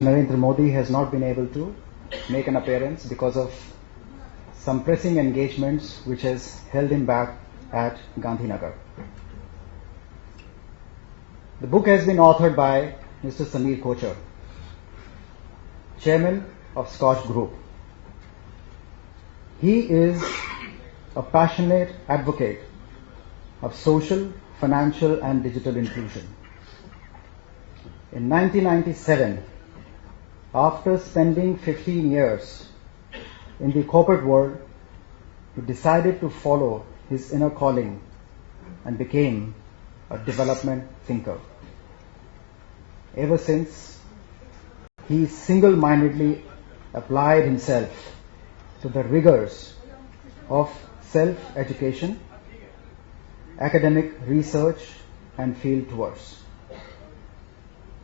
Narendra Modi has not been able to make an appearance because of some pressing engagements which has held him back at Gandhinagar. The book has been authored by Mr. Sameer Kochar, Chairman of Scotch Group. He is a passionate advocate of social, financial and digital inclusion. In 1997, after spending 15 years in the corporate world, he decided to follow his inner calling and became a development thinker. Ever since, he single-mindedly applied himself to the rigors of self-education, academic research and field tours.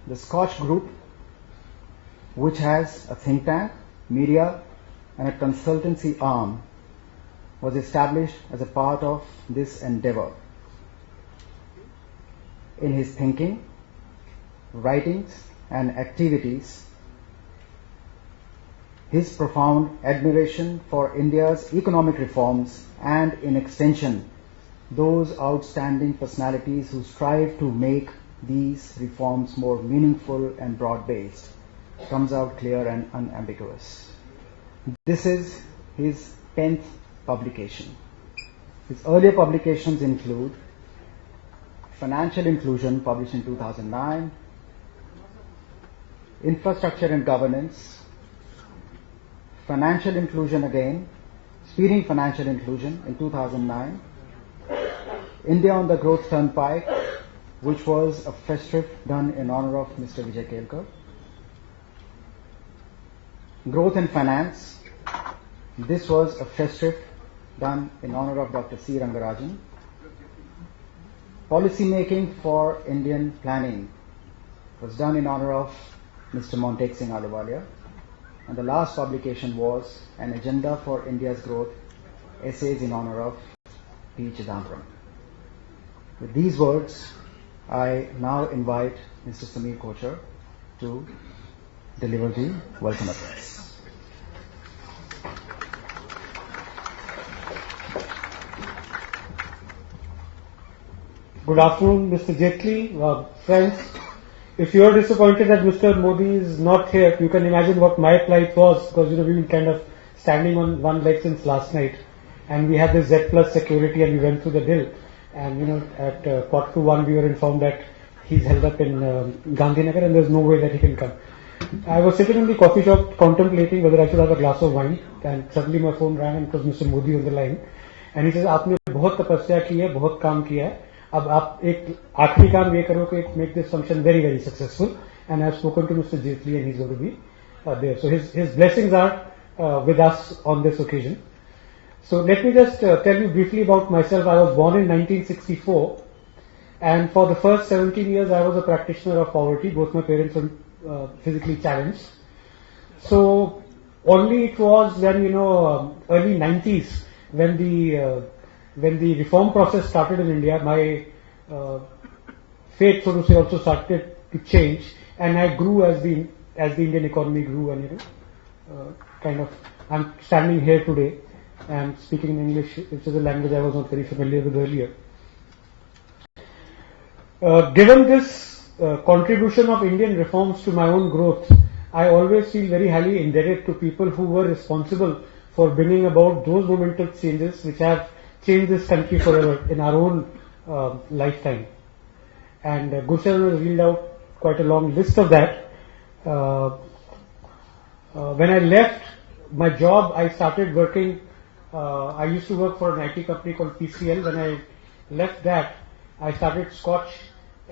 The Scotch Group, which has a think tank, media and a consultancy arm, was established as a part of this endeavor. In his thinking, writings and activities, his profound admiration for India's economic reforms and, in extension, those outstanding personalities who strive to make these reforms more meaningful and broad-based, comes out clear and unambiguous. This is his 10th publication. His earlier publications include Financial Inclusion, published in 2009, Infrastructure and Governance, Financial Inclusion again, Speeding Financial Inclusion in 2009, India on the Growth Turnpike, which was a festive done in honor of Mr. Vijay Kelkar, Growth and Finance, this was a festive done in honor of Dr. C. Rangarajan, Policy Making for Indian Planning was done in honor of Mr. Montek Singh Ahluwalia, and the last publication was An Agenda for India's Growth, Essays in honor of P. Chidambaram. With these words, I now invite Mr. Sameer Kochar to deliver the welcome address. Good afternoon, Mr. Jaitley. Friends, if you are disappointed that Mr. Modi is not here, you can imagine what my plight was, because we've been kind of standing on one leg since last night, and we had the Z plus security, and we went through the deal. And at quarter to 1, we were informed that he's held up in Gandhinagar, and there's no way that he can come. I was sitting in the coffee shop contemplating whether I should have a glass of wine, and suddenly my phone rang, and it was Mr. Modi on the line, and he says, "आपने बहुत तपस्या की है, बहुत काम किया है. अब आप एक आखिरी काम ये करो कि make this function very, very successful." And I have spoken to Mr. Jaitley, and he's going to be there. So his blessings are with us on this occasion. So let me just tell you briefly about myself. I was born in 1964, and for the first 17 years I was a practitioner of poverty. Both my parents were physically challenged. So only it was when early 90s when the reform process started in India, my fate, so to say, also started to change, and I grew as the Indian economy grew, and I'm standing here today and speaking in English, which is a language I was not very familiar with earlier. Given this contribution of Indian reforms to my own growth, I always feel very highly indebted to people who were responsible for bringing about those momentous changes which have changed this country forever in our own lifetime. And Gulshan has read out quite a long list of that. When I left my job, I started working. I used to work for an IT company called PCL. When I left that, I started Scotch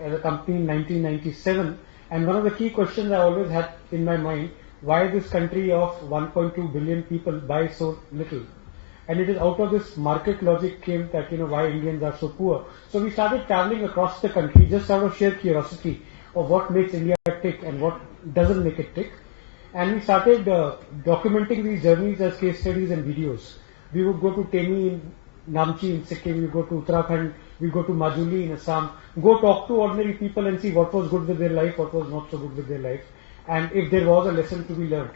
as a company in 1997. And one of the key questions I always had in my mind: why this country of 1.2 billion people buys so little? And it is out of this market logic came that why Indians are so poor. So we started traveling across the country just out of sheer curiosity of what makes India tick and what doesn't make it tick. And we started documenting these journeys as case studies and videos. We would go to Temi in Namchi in Sikkim, we would go to Uttarakhand, we go to Majuli in Assam, go talk to ordinary people and see what was good with their life, what was not so good with their life. and if there was a lesson to be learned.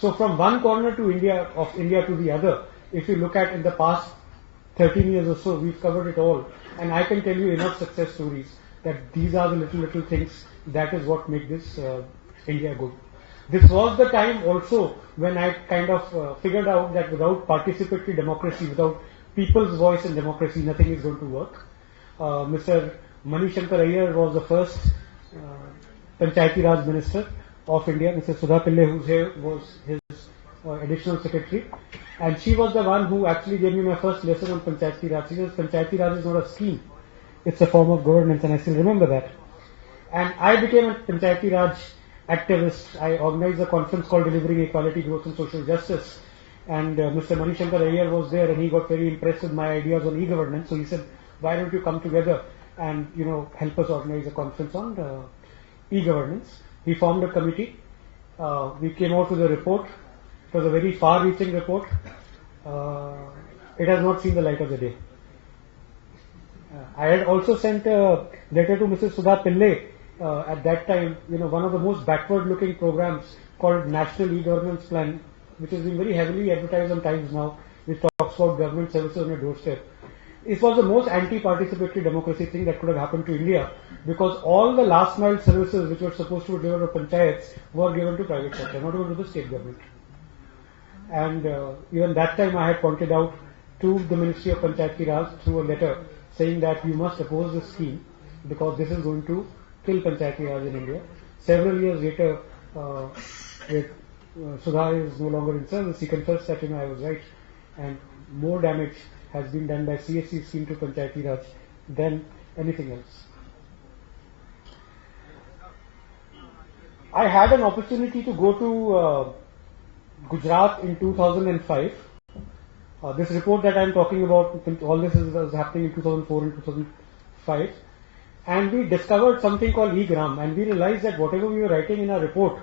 So from one corner of India to the other, if you look at in the past 13 years or so, we've covered it all. And I can tell you enough success stories that these are the little things that is what make this India good. This was the time also when I kind of figured out that without participatory democracy, without people's voice in democracy, nothing is going to work. Mr. Mani Shankar Iyer was the first Panchayati Raj Minister of India. Mrs. Sudha Pillai, who's here, was his additional secretary. And she was the one who actually gave me my first lesson on Panchayati Raj. She says Panchayati Raj is not a scheme, it's a form of governance, and I still remember that. And I became a Panchayati Raj activist. I organized a conference called Delivering Equality, Growth and Social Justice. And Mr. Mani Shankar Iyer was there, and he got very impressed with my ideas on e-governance. So he said, why don't you come together and help us organize a conference on e-governance. He formed a committee. We came out with a report. It was a very far-reaching report. It has not seen the light of the day. I had also sent a letter to Mrs. Sudha Pillai at that time, one of the most backward-looking programs called National E-Governance Plan, which is being very heavily advertised on Times now, which talks about government services on your doorstep. It was the most anti-participatory democracy thing that could have happened to India, because all the last mile services which were supposed to be delivered to panchayats were given to private sector, not even to the state government. And even that time I had pointed out to the Ministry of Panchayati Raj through a letter saying that you must oppose this scheme because this is going to kill Panchayati Raj in India. Several years later, Sudha is no longer in service. He confessed that I was right, and more damage has been done by CSC scheme to Panchayati Raj than anything else. I had an opportunity to go to Gujarat in 2005. This report that I am talking about, all this was happening in 2004 and 2005. And we discovered something called e-gram, and we realized that whatever we were writing in our report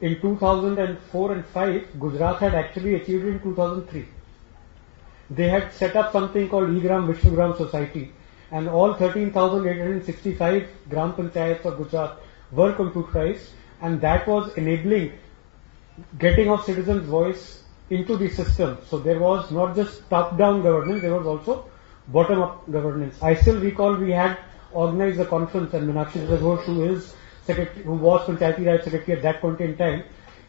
in 2004 and 5, Gujarat had actually achieved in 2003. They had set up something called e-gram Vishnugram Society, and all 13,865 gram panchayats of Gujarat were computerized, and that was enabling getting of citizens' voice into the system. So there was not just top-down governance, there was also bottom-up governance. I still recall we had organized a conference, and Meenakshi Ghosh, who was Panchayati Raj Secretary at that point in time,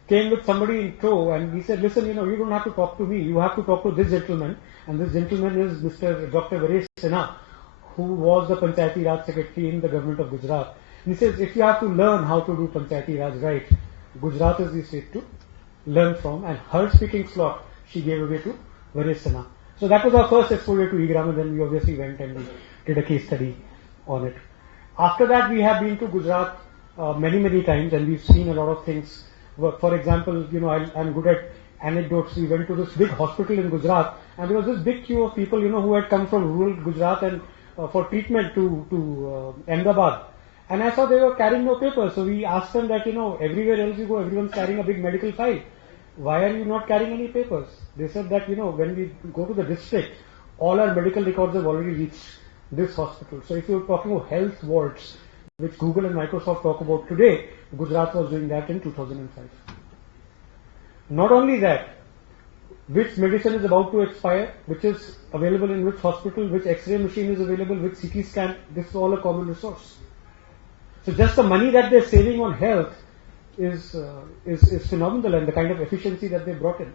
came with somebody in tow, and he said, listen, you don't have to talk to me, you have to talk to this gentleman, and this gentleman is Mr. Dr. Varesh Sinha, who was the Panchayati Raj Secretary in the government of Gujarat. And he says, if you have to learn how to do Panchayati Raj right, Gujarat is the state to learn from, and her speaking slot she gave away to Varesh Sinha. So that was our first exposure to e-gram, and then we obviously went and we did a case study on it. After that, we have been to Gujarat many times, and we've seen a lot of things. For example, I'm good at anecdotes. We went to this big hospital in Gujarat, and there was this big queue of people, who had come from rural Gujarat and for treatment to Ahmedabad. And I saw they were carrying no papers. So we asked them that, everywhere else you go, everyone's carrying a big medical file. Why are you not carrying any papers? They said that, when we go to the district, all our medical records have already reached this hospital. So if you're talking about health vaults, which Google and Microsoft talk about today, Gujarat was doing that in 2005. Not only that, which medicine is about to expire, which is available in which hospital, which X-ray machine is available, which CT scan, this is all a common resource. So just the money that they're saving on health is phenomenal, and the kind of efficiency that they brought in.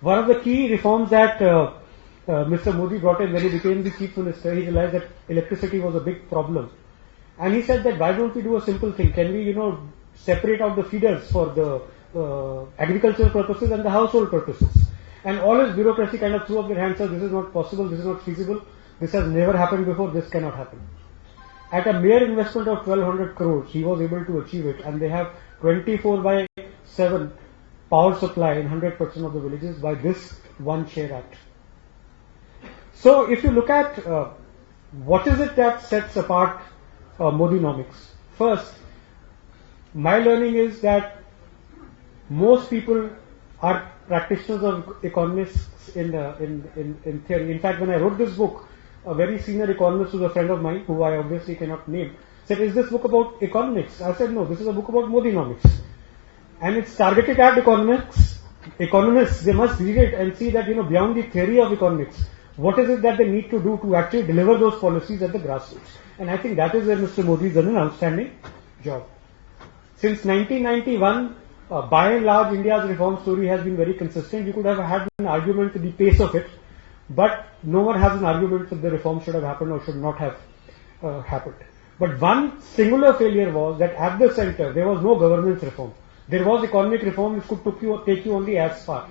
One of the key reforms that Mr. Modi brought in when he became the chief minister, he realized that electricity was a big problem. And he said that why don't we do a simple thing? Can we, separate out the feeders for the agricultural purposes and the household purposes? And all his bureaucracy kind of threw up their hands, said this is not possible, this is not feasible, this has never happened before, this cannot happen. At a mere investment of 1200 crores, he was able to achieve it, and they have 24/7 power supply in 100% of the villages by this one share act. So if you look at what is it that sets apart ModiNomics? First, my learning is that most people are practitioners of economists in theory. In fact, when I wrote this book, a very senior economist who's a friend of mine, who I obviously cannot name, said, is this book about economics? I said, no, this is a book about ModiNomics. and it's targeted at economists. They must read it and see that, beyond the theory of economics, what is it that they need to do to actually deliver those policies at the grassroots. And I think that is where Mr. Modi has done an outstanding job. Since 1991, by and large, India's reform story has been very consistent. You could have had an argument to the pace of it, but no one has an argument that the reform should have happened or should not have happened. But one singular failure was that at the center, there was no governance reform. There was economic reform which could take you only as far.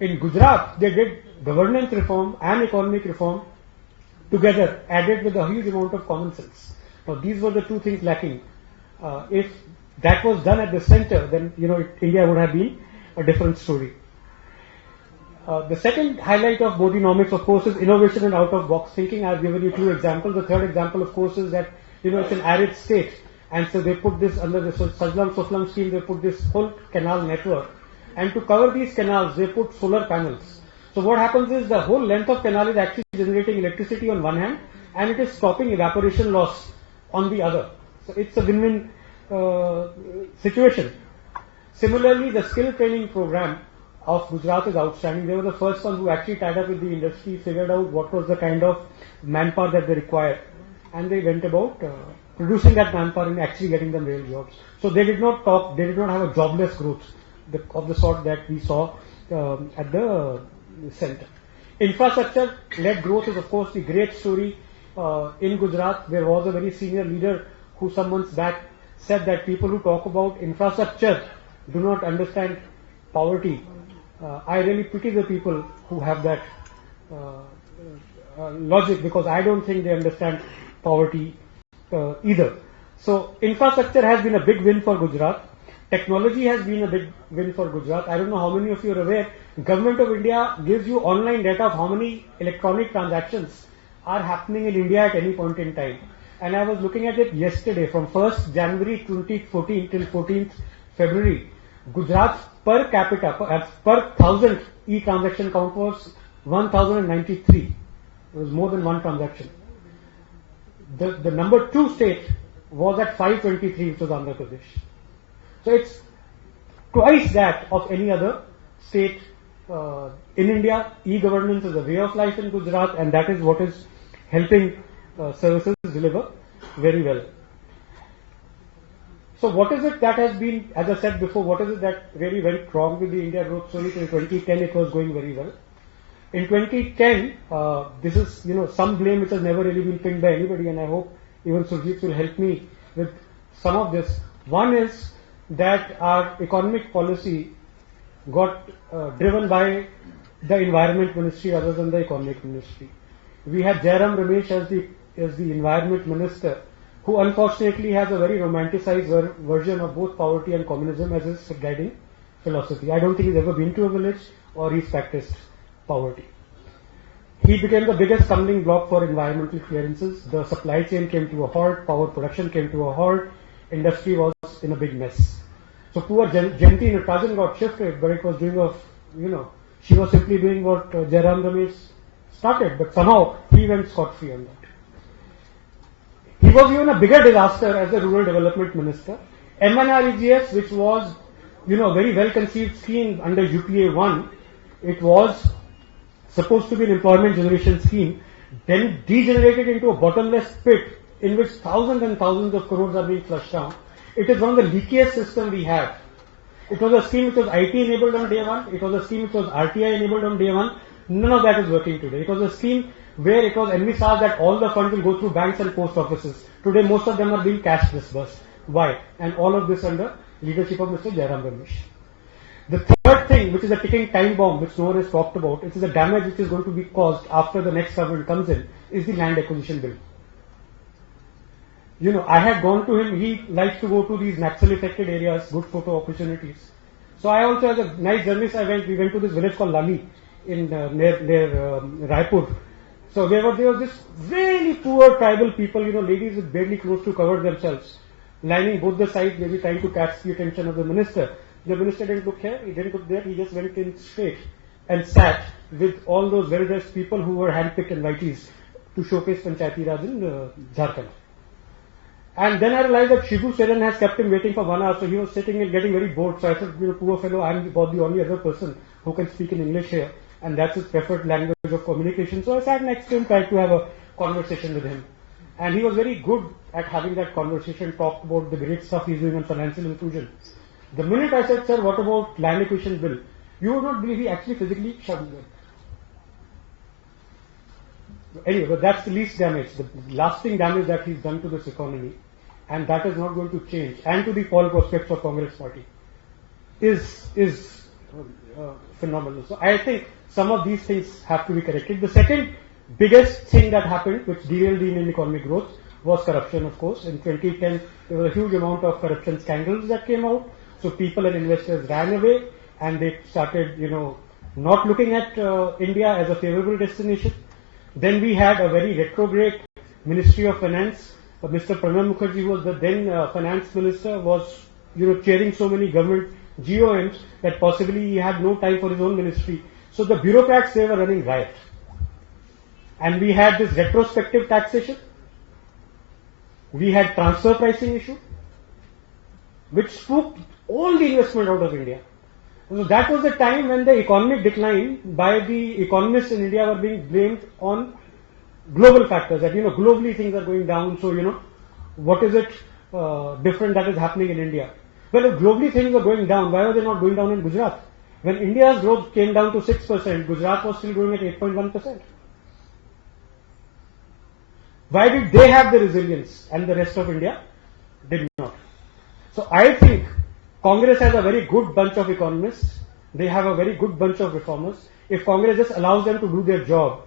In Gujarat, they did governance reform and economic reform together, added with a huge amount of common sense. Now, these were the two things lacking. If that was done at the center, then India would have been a different story. The second highlight of ModiNomics, of course, is innovation and out-of-box thinking. I've given you two examples. The third example, of course, is that it's an arid state, and so they put this under the Sajlam Suflam scheme. They put this whole canal network, and to cover these canals, they put solar panels. So what happens is the whole length of canal is actually generating electricity on one hand, and it is stopping evaporation loss on the other. So it's a win-win situation. Similarly, the skill training program of Gujarat is outstanding. They were the first one who actually tied up with the industry, figured out what was the kind of manpower that they required, and they went about producing that manpower and actually getting them real jobs. So they did not have a jobless growth of the sort that we saw at the center. Infrastructure-led growth is, of course, the great story in Gujarat. There was a very senior leader who some months back said that people who talk about infrastructure do not understand poverty. I really pity the people who have that logic, because I don't think they understand poverty either. So infrastructure has been a big win for Gujarat. Technology has been a big win for Gujarat. I don't know how many of you are aware, Government of India gives you online data of how many electronic transactions are happening in India at any point in time. And I was looking at it yesterday, from 1st January 2014 till 14th February, Gujarat's per capita, per 1,000 e-transaction count was 1,093. It was more than one transaction. The number 2 state was at 523, which was Andhra Pradesh. So it's twice that of any other state in India. E-governance is a way of life in Gujarat, and that is what is helping services deliver very well. So what is it that has been, as I said before, what is it that really went wrong with the India growth story? In 2010 it was going very well. In 2010, this is some blame which has never really been pinned by anybody, and I hope even Surjit will help me with some of this. One is that our economic policy got driven by the Environment Ministry rather than the Economic Ministry. We had Jairam Ramesh as the Environment Minister, who unfortunately has a very romanticized version of both poverty and communism as his guiding philosophy. I don't think he's ever been to a village or he's practiced poverty. He became the biggest stumbling block for environmental clearances. The supply chain came to a halt, power production came to a halt, industry was in a big mess. So poor Jayanti Natarajan got shifted, but it was she was simply doing what Jairam Ramesh started, but somehow he went scot-free on that. He was even a bigger disaster as the Rural Development Minister. MNREGS, which was, a very well-conceived scheme under UPA 1, it was supposed to be an employment generation scheme, then degenerated into a bottomless pit in which thousands and thousands of crores are being flushed down. It is one of the leakiest systems we have. It was a scheme which was IT enabled on day one. It was a scheme which was RTI enabled on day one. None of that is working today. It was a scheme where it was envisaged that all the funds will go through banks and post offices. Today, most of them are being cash disbursed. Why? And all of this under leadership of Mr. Jairam Ramesh. The third thing, which is a ticking time bomb, which no one has talked about, it is the damage which is going to be caused after the next government comes in, is the land acquisition bill. I had gone to him, he likes to go to these Naxal affected areas, good photo opportunities. So I also, as a nice journalist, we went to this village called Lali in near Raipur. So there was this really poor tribal people, ladies with barely clothes to cover themselves, lining both the sides, maybe trying to catch the attention of the minister. The minister didn't look here, he didn't look there, he just went in straight and sat with all those well-dressed people who were handpicked invitees to showcase Panchayati Raj in Jharkhand. And then I realized that Shibu Seren has kept him waiting for 1 hour, so he was sitting and getting very bored. So I said, poor fellow, I'm about the only other person who can speak in English here, and that's his preferred language of communication. So I sat next to him, tried to have a conversation with him. And he was very good at having that conversation, talked about the great stuff he's doing on financial inclusion. The minute I said, sir, what about land acquisition bill? You would not believe he actually physically shoved me. Anyway, but that's the least damage, the lasting damage that he's done to this economy, and that is not going to change, and to the poll prospects of Congress party, is phenomenal. So I think some of these things have to be corrected. The second biggest thing that happened, which derailed the Indian economic growth, was corruption, of course. In 2010, there was a huge amount of corruption scandals that came out, so people and investors ran away, and they started, not looking at India as a favorable destination. Then we had a very retrograde Ministry of Finance. Mr. Pranab Mukherjee, who was the then finance minister, was chairing so many government GOMs that possibly he had no time for his own ministry. So the bureaucrats, they were running riot. And we had this retrospective taxation. We had transfer pricing issue, which spooked all the investment out of India. So that was the time when the economic decline by the economists in India were being blamed on global factors, that globally things are going down, so what is it different that is happening in India? Well, if globally things are going down, why are they not going down in Gujarat? When India's growth came down to 6%, Gujarat was still growing at 8.1%. Why did they have the resilience and the rest of India did not? So I think Congress has a very good bunch of economists. They have a very good bunch of reformers. If Congress just allows them to do their job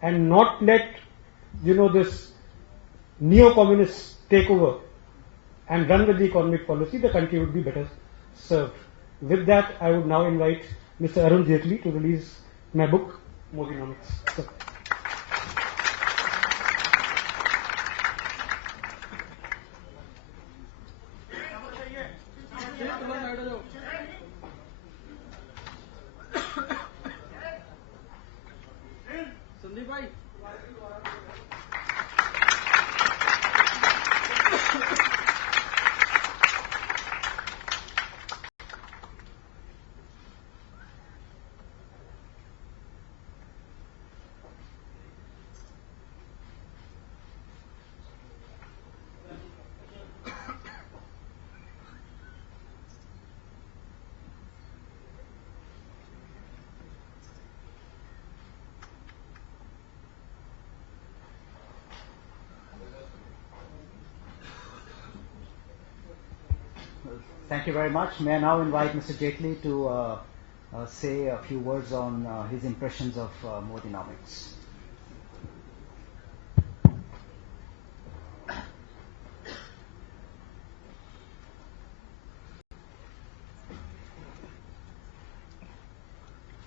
and not let, this neo-communists take over and run with the economic policy, the country would be better served. With that, I would now invite Mr. Arun Jaitley to release my book, ModiNomics. So, Thank you very much. May I now invite Mr. Jaitley to say a few words on his impressions of ModiNomics.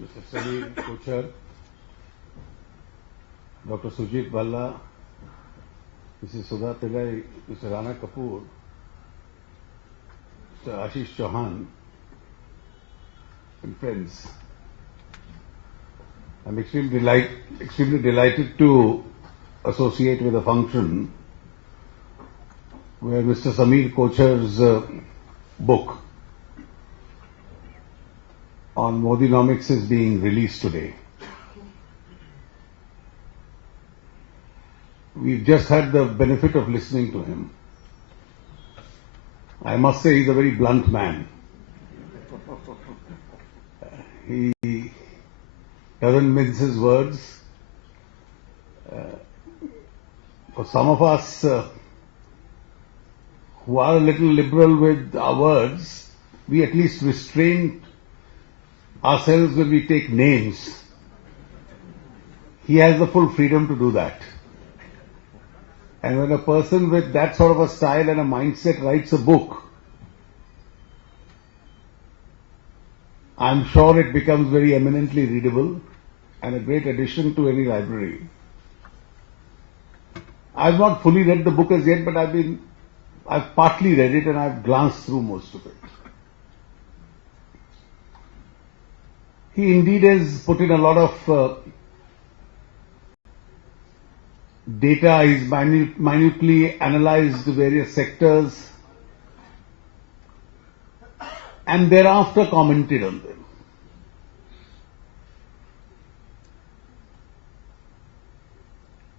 Mr. Shri, co-chair, Dr. Sujit Balla, Mrs. Sudha Pillai, Mr. Rana Kapoor, Mr. Ashish Chauhan, and friends. I'm extremely delighted to associate with a function where Mr. Sameer Kocher's book on ModiNomics is being released today. We've just had the benefit of listening to him. I must say he's a very blunt man. He doesn't mince his words. For some of us who are a little liberal with our words, we at least restrain ourselves when we take names. He has the full freedom to do that. And when a person with that sort of a style and a mindset writes a book, I'm sure it becomes very eminently readable and a great addition to any library. I've not fully read the book as yet, but I've partly read it and I've glanced through most of it. He indeed has put in a lot of data, he's minutely analyzed the various sectors and thereafter commented on them.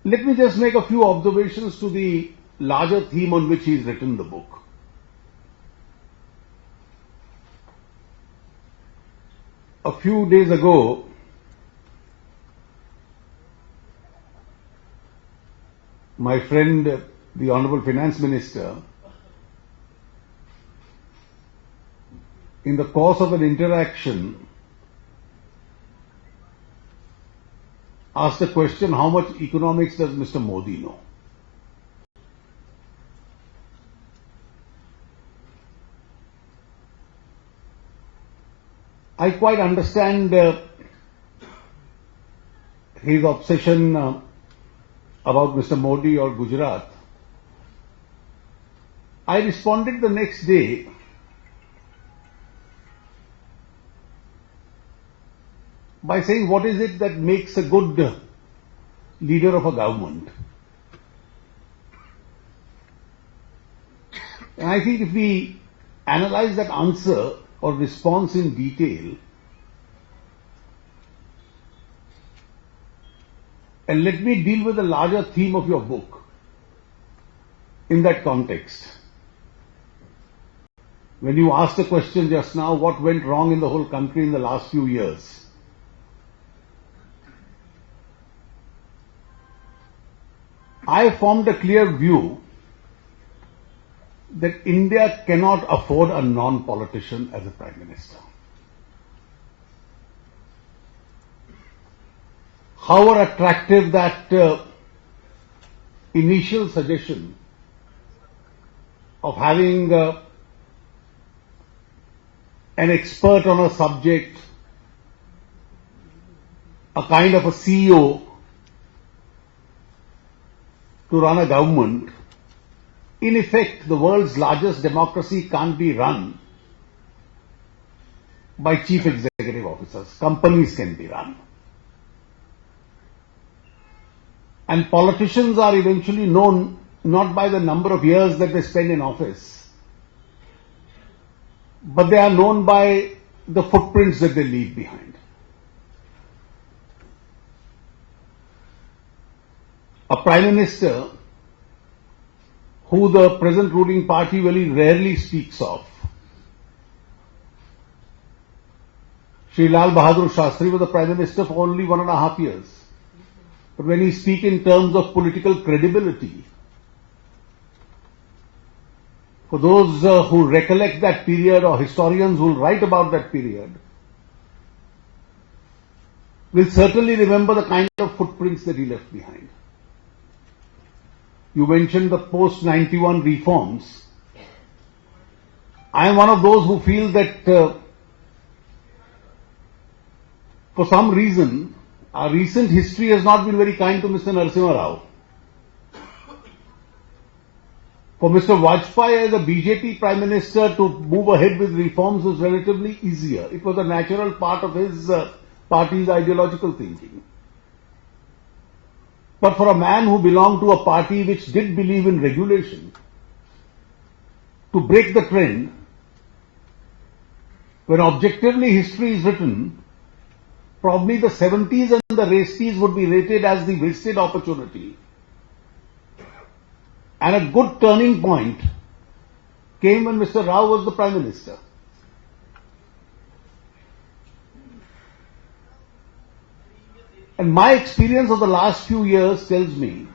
Let me just make a few observations to the larger theme on which he's written the book. A few days ago, my friend, the Honorable Finance Minister, in the course of an interaction, asked the question, how much economics does Mr. Modi know? I quite understand his obsession about Mr. Modi or Gujarat. I responded the next day by saying, what is it that makes a good leader of a government? And I think if we analyze that answer or response in detail, and let me deal with the larger theme of your book in that context. When you asked the question just now, what went wrong in the whole country in the last few years? I formed a clear view that India cannot afford a non-politician as a Prime Minister. However attractive that initial suggestion of having an expert on a subject, a kind of a CEO to run a government, in effect, the world's largest democracy can't be run by chief executive officers. Companies can be run. And politicians are eventually known not by the number of years that they spend in office, but they are known by the footprints that they leave behind. A Prime Minister who the present ruling party very rarely speaks of. Shri Lal Bahadur Shastri was the Prime Minister for only 1.5 years. But when he speaks in terms of political credibility, for those who recollect that period or historians who will write about that period, will certainly remember the kind of footprints that he left behind. You mentioned the post-91 reforms. I am one of those who feel that for some reason, our recent history has not been very kind to Mr. Narasimha Rao. For Mr. Vajpayee as a BJP Prime Minister to move ahead with reforms was relatively easier. It was a natural part of his party's ideological thinking. But for a man who belonged to a party which did believe in regulation, to break the trend, when objectively history is written, probably the 70s and the race would be rated as the wasted opportunity. And a good turning point came when Mr. Rao was the Prime Minister. And my experience of the last few years tells me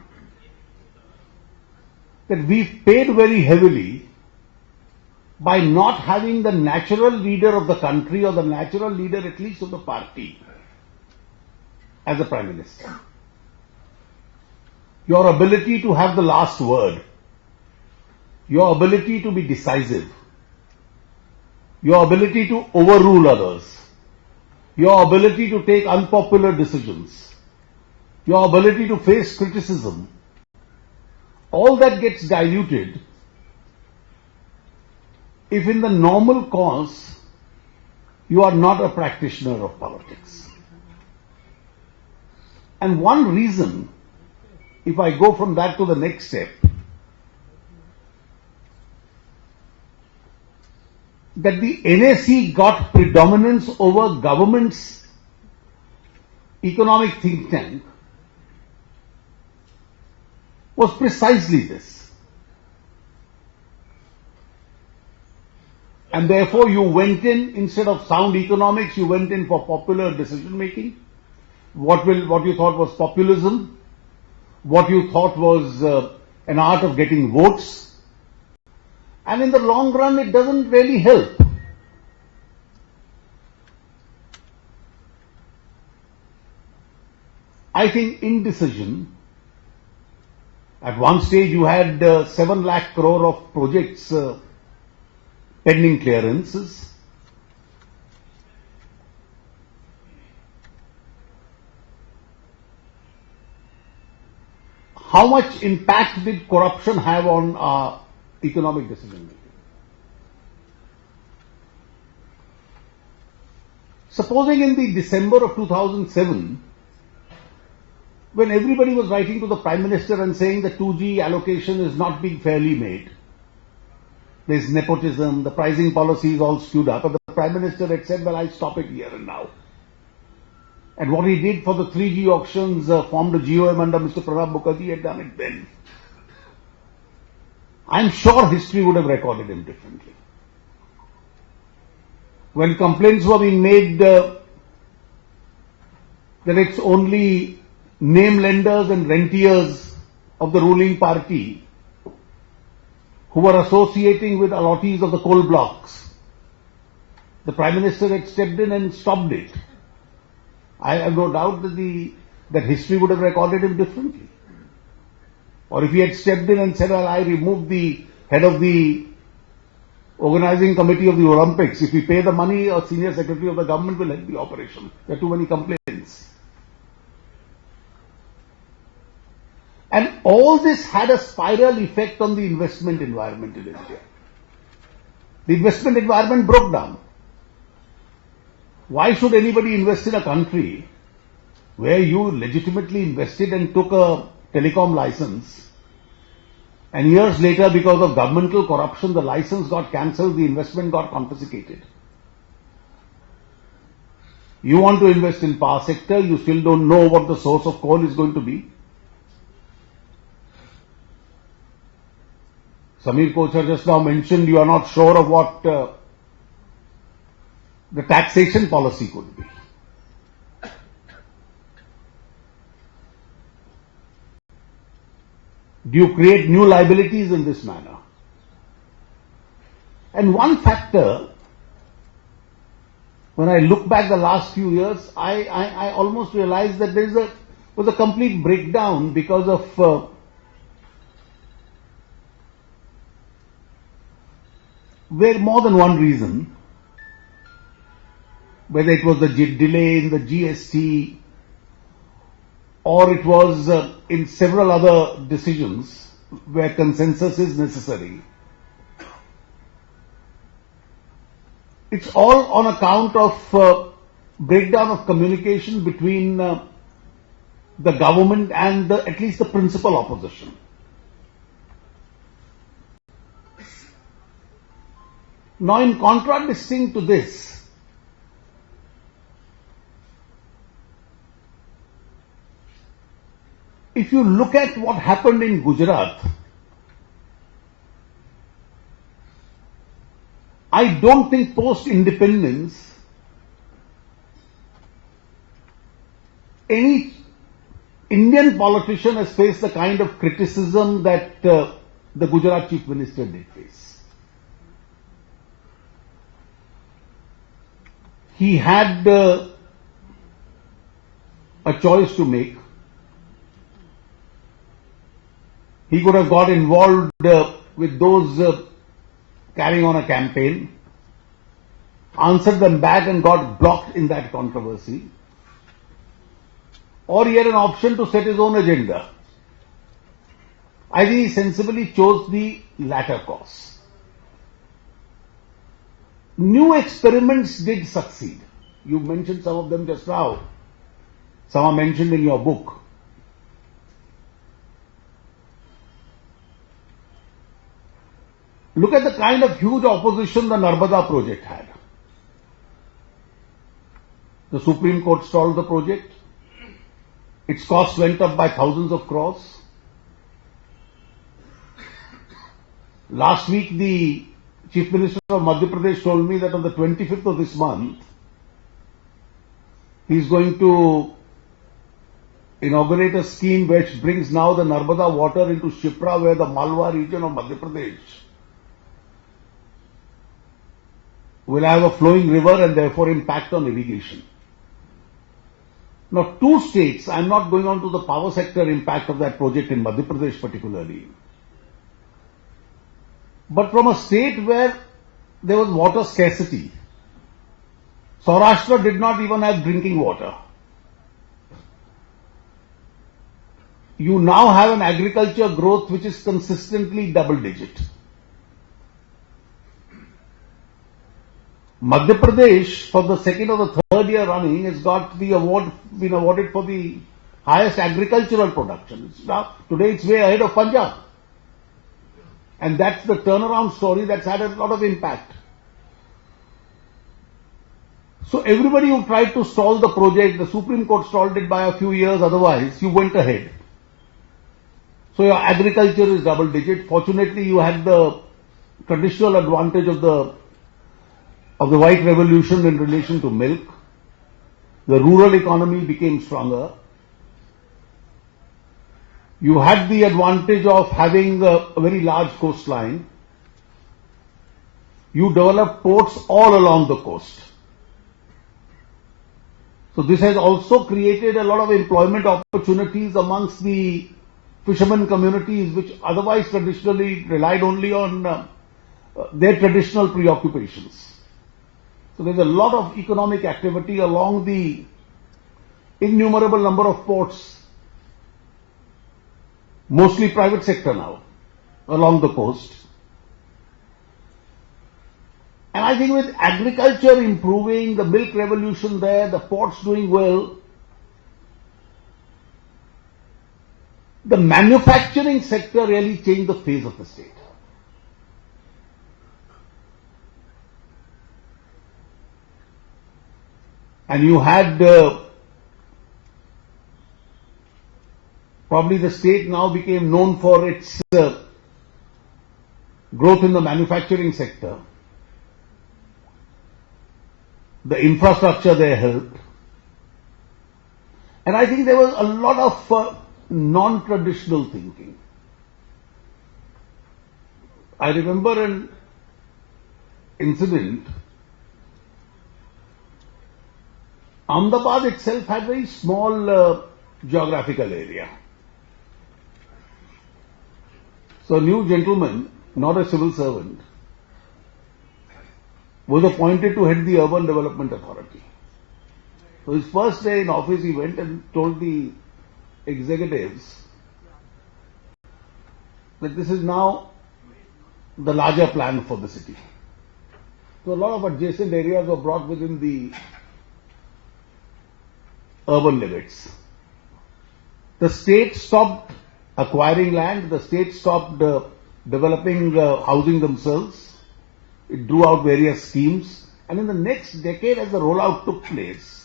that we've paid very heavily by not having the natural leader of the country or the natural leader at least of the party as a Prime Minister. Your ability to have the last word, your ability to be decisive, your ability to overrule others, your ability to take unpopular decisions, your ability to face criticism, all that gets diluted if in the normal course you are not a practitioner of politics. And one reason if I go from that to the next step, that the NSE got predominance over government's economic think tank was precisely this. And therefore you went in, instead of sound economics, you went in for popular decision making. What you thought was populism, what you thought was an art of getting votes. And in the long run, it doesn't really help. I think indecision. At one stage, you had 7 lakh crore of projects pending clearances. How much impact did corruption have on our economic decision making? Supposing in the December of 2007, when everybody was writing to the Prime Minister and saying the 2G allocation is not being fairly made, there's nepotism, the pricing policy is all skewed up, and the Prime Minister had said, well, I'll stop it here and now. And what he did for the 3G auctions, formed a GOM under Mr. Pranab Mukherjee, had done it then. I'm sure history would have recorded him differently. When complaints were being made that it's only name lenders and rentiers of the ruling party who were associating with allottees of the coal blocks, the Prime Minister had stepped in and stopped it. I have no doubt that history would have recorded him differently. Or if he had stepped in and said, well, I removed the head of the organizing committee of the Olympics. If we pay the money, a senior secretary of the government will head the operation. There are too many complaints. And all this had a spiral effect on the investment environment in India. The investment environment broke down. Why should anybody invest in a country where you legitimately invested and took a telecom license, and years later, because of governmental corruption, the license got cancelled, the investment got confiscated? You want to invest in power sector, you still don't know what the source of coal is going to be. Samir Kochar just now mentioned you are not sure of what the taxation policy could be. Do you create new liabilities in this manner? And one factor, when I look back the last few years, I almost realized that there was a complete breakdown because of where more than one reason, whether it was the delay in the GST or it was in several other decisions where consensus is necessary. It's all on account of breakdown of communication between the government and at least the principal opposition. Now, in contradisting to this, if you look at what happened in Gujarat, I don't think post-independence any Indian politician has faced the kind of criticism that the Gujarat Chief Minister did face. He had a choice to make. He could have got involved with those carrying on a campaign, answered them back and got blocked in that controversy. Or he had an option to set his own agenda. I think he sensibly chose the latter course. New experiments did succeed. You mentioned some of them just now. Some are mentioned in your book. Look at the kind of huge opposition the Narmada project had. The Supreme Court stalled the project. Its cost went up by thousands of crores. Last week, the Chief Minister of Madhya Pradesh told me that on the 25th of this month, he is going to inaugurate a scheme which brings now the Narmada water into Shipra, where the Malwa region of Madhya Pradesh will have a flowing river and therefore impact on irrigation. Now, two states, I am not going on to the power sector impact of that project in Madhya Pradesh particularly, but from a state where there was water scarcity, Saurashtra did not even have drinking water. You now have an agriculture growth which is consistently double digit. Madhya Pradesh, for the second or the third year running, has got the award, been awarded for the highest agricultural production. Today it's way ahead of Punjab. And that's the turnaround story that's had a lot of impact. So everybody who tried to stall the project, the Supreme Court stalled it by a few years, otherwise you went ahead. So your agriculture is double digit. Fortunately, you had the traditional advantage of the white revolution in relation to milk. The rural economy became stronger. You had the advantage of having a very large coastline. You developed ports all along the coast. So this has also created a lot of employment opportunities amongst the fishermen communities, which otherwise traditionally relied only on their traditional preoccupations. So there's a lot of economic activity along the innumerable number of ports, mostly private sector now, along the coast. And I think with agriculture improving, the milk revolution there, the ports doing well, the manufacturing sector really changed the face of the state. And you had probably the state now became known for its growth in the manufacturing sector. The infrastructure there helped. And I think there was a lot of non-traditional thinking. I remember an incident. Ahmedabad itself had very small geographical area. So a new gentleman, not a civil servant, was appointed to head the Urban Development Authority. So his first day in office, he went and told the executives that this is now the larger plan for the city. So a lot of adjacent areas were brought within the urban limits. The state stopped acquiring land, the state stopped developing housing themselves. It drew out various schemes, and in the next decade as the rollout took place,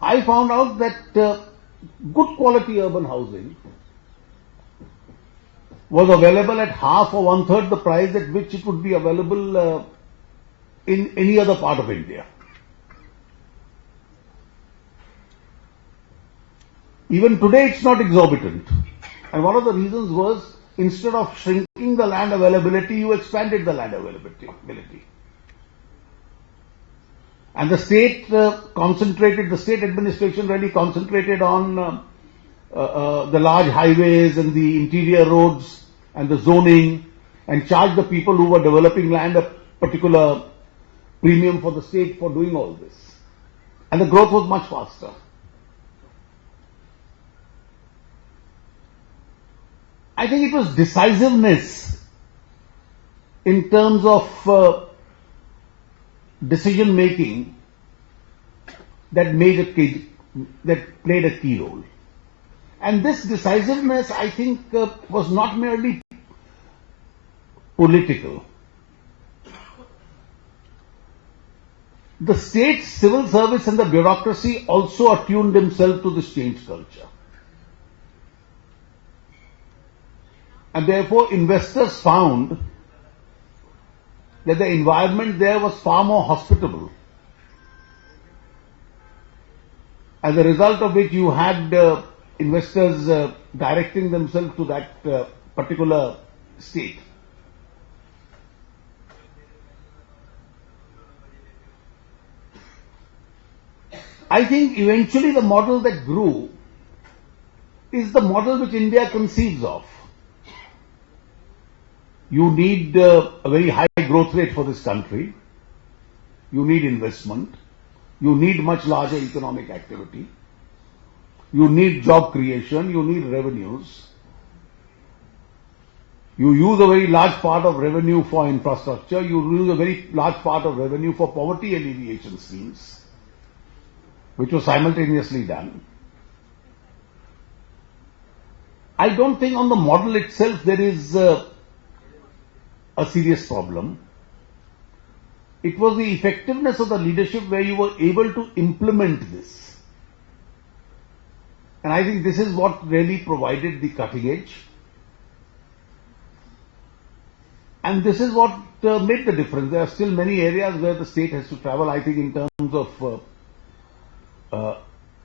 I found out that good quality urban housing was available at half or one-third the price at which it would be available in any other part of India. Even today it's not exorbitant. And one of the reasons was, instead of shrinking the land availability, you expanded the land availability. And the state the state administration really concentrated on the large highways and the interior roads and the zoning, and charged the people who were developing land a particular premium for the state for doing all this. And the growth was much faster. I think it was decisiveness in terms of decision making that played a key role. And this decisiveness, I think, was not merely political. The state's civil service and the bureaucracy also attuned themselves to this change culture. And therefore, investors found that the environment there was far more hospitable. As a result of which, you had investors directing themselves to that particular state. I think eventually the model that grew is the model which India conceives of. You need a very high growth rate for this country. You need investment. You need much larger economic activity. You need job creation. You need revenues. You use a very large part of revenue for infrastructure. You use a very large part of revenue for poverty alleviation schemes, which was simultaneously done. I don't think on the model itself there is a serious problem. It was the effectiveness of the leadership where you were able to implement this. And I think this is what really provided the cutting edge. And this is what made the difference. There are still many areas where the state has to travel, I think, in terms of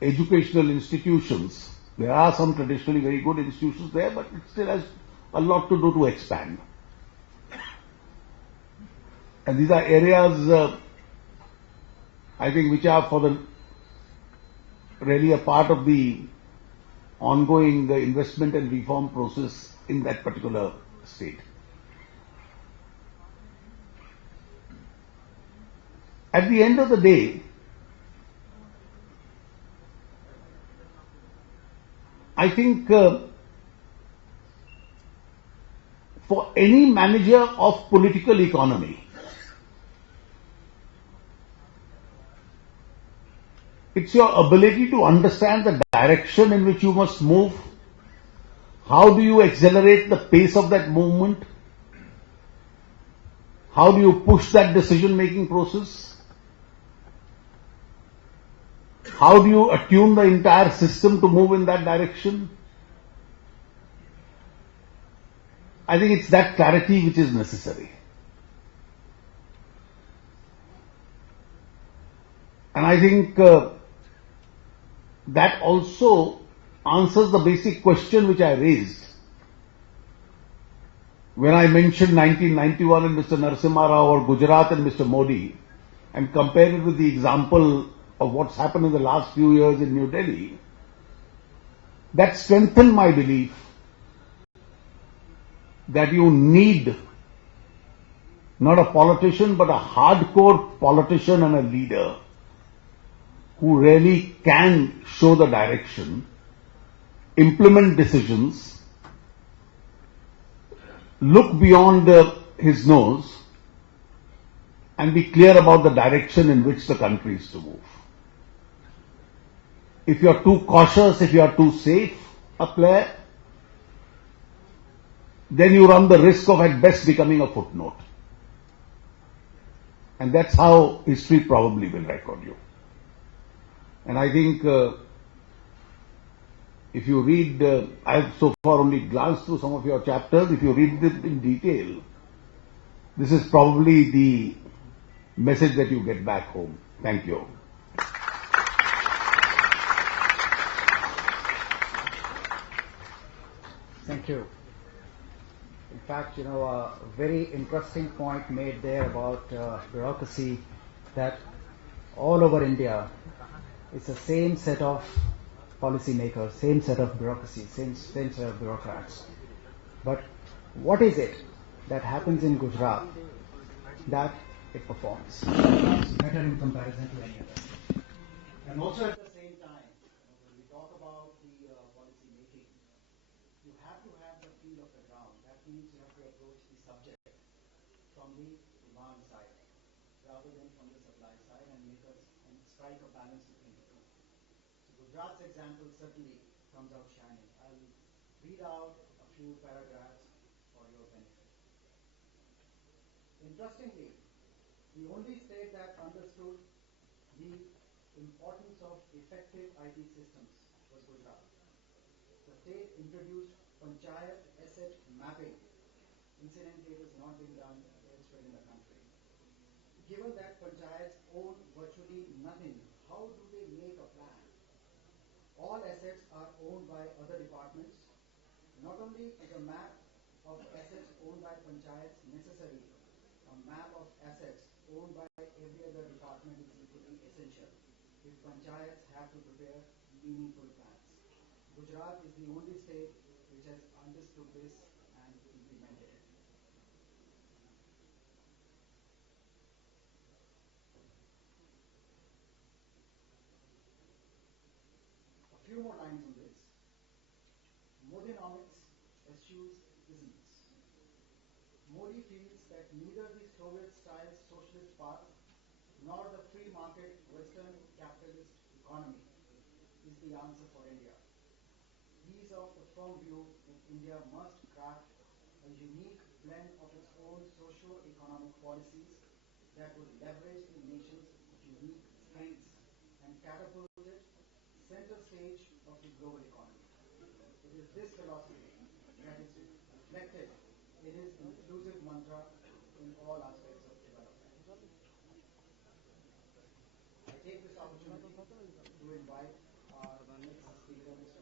educational institutions. There are some traditionally very good institutions there, but it still has a lot to do to expand. And these are areas, I think, which are for the really a part of the ongoing investment and reform process in that particular state. At the end of the day, I think for any manager of political economy, it's your ability to understand the direction in which you must move. How do you accelerate the pace of that movement? How do you push that decision-making process? How do you attune the entire system to move in that direction? I think it's that clarity which is necessary. And I think that also answers the basic question which I raised when I mentioned 1991 and Mr. Narasimha Rao or Gujarat and Mr. Modi and compared it with the example of what's happened in the last few years in New Delhi. That strengthened my belief that you need not a politician but a hardcore politician and a leader who really can show the direction, implement decisions, look beyond his nose and be clear about the direction in which the country is to move. If you are too cautious, if you are too safe a player, then you run the risk of at best becoming a footnote. And that's how history probably will record you. And I think if you read, I have so far only glanced through some of your chapters, if you read them in detail, this is probably the message that you get back home. Thank you. Thank you. In fact, a very interesting point made there about bureaucracy, that all over India, it's the same set of policymakers, same set of bureaucracy, same set of bureaucrats. But what is it that happens in Gujarat that it performs better in comparison to any other? And also at the same time, when we talk about the policy making, you have to have the feel of the ground. That means you have to approach the subject from the demand side rather than from the supply side and strike a balance between the two. So Gujarat's example certainly comes out shining. I'll read out a few paragraphs for your benefit. Interestingly, the only state that understood the importance of effective IT systems was Gujarat. The state introduced Panchayat asset mapping. Incidentally, it is not being done elsewhere in the country. Given that panchayats own virtually nothing, how do they make a plan? All assets are owned by other departments. Not only is a map of assets owned by panchayats necessary, a map of assets owned by every other department is equally essential if panchayats have to prepare meaningful plans. Gujarat is the only state which has understood this and implemented it. A few more lines on this. ModiNomics eschews isms. Modi feels that neither the Soviet-style socialist path nor the free market Western capitalist economy is the answer for India. He is of the firm view that India must craft a unique blend of its own socio-economic policies that would leverage the nation's unique strengths and catapult it center stage of the global economy. It is this philosophy that is reflected in his inclusive mantra in all aspects of development. I take this opportunity to invite our next speaker, Mr.